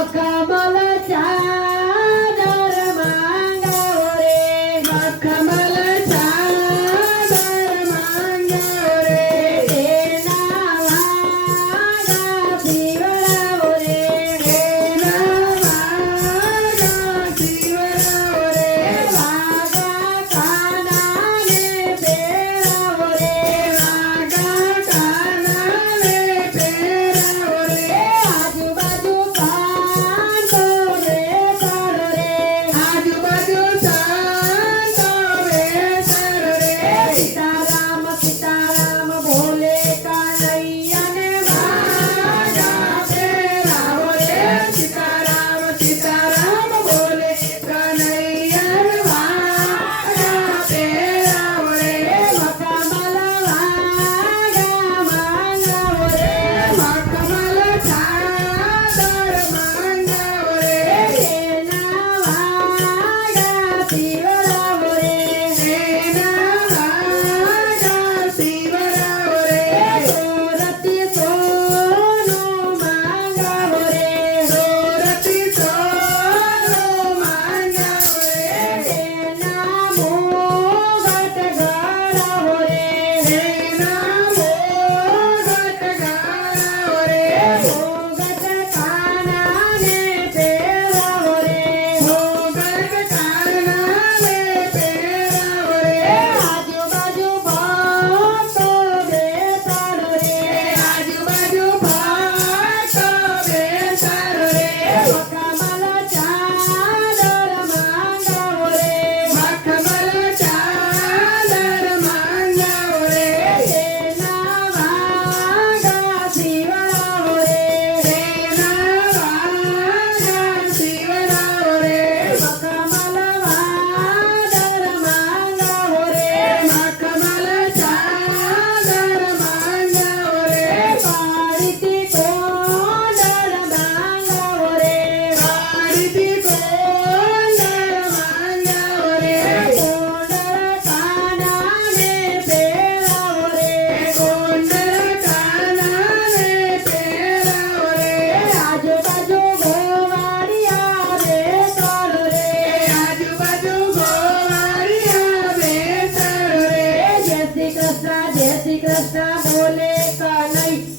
મખમલ ચાદર માંગાવો રે મખમલ ચાદર માંગાવો રે એના વાગા શિવરાવો રે એના વાગા શિવરાવો રે વાગા કાનાને પહેરાવો રે વાગા કાનાને પહેરાવો રે આજુબાજુ કાંતો બેસાડો રે આજુબાજુ કાંતો બેસાડો રે સીતારામ સીતારામ બોલે કનૈયાને વાગા પહેરાવો રે સીતારામ સીતારામ બોલે કનૈયાને વાગા પહેરાવો રે મખમલ વાગા માંગાવો રે મખમલ ચાદર માંગાવો રે એના વાગા શિવરાવો રે એના વાગા શિવરાવો રે સોરતી સોનું માંગાવો રે સોરતી સોનું માંગાવો રે એના મોગટ ગળાવો રે એના મોગટ ગળાવો રે મોગટ કાનાને પહેરાવો રે મોગટ કાનાને પહેરાવો રે આજુબાજુ ભક્તો બેસાડો રે આજુબાજુ ભક્તો બેસાડો રે મખમલ ચાદર માંગાવો રે મખમલ ચાદર માંગાવો રે એના વાગા શિવરાવો રે એના વાગા શિવરાવો રે મખમલ વાદર માંગાવો રે મખમલ ચાદર માંગાવો રે પાડીતી કોંડળ માંગાવો રે પાડીતી કોંડળ માંગાવો રે કોંડળ કાનાને પહેરાવો રે કોંડળ કાનાને પહેરાવો રે આજુબાજુ ગોવાળિયા બેસાડો રે આજુબાજુ ગોવાળિયા બેસાડો રે જય શ્રી કૃષ્ણ બોલે કનૈયા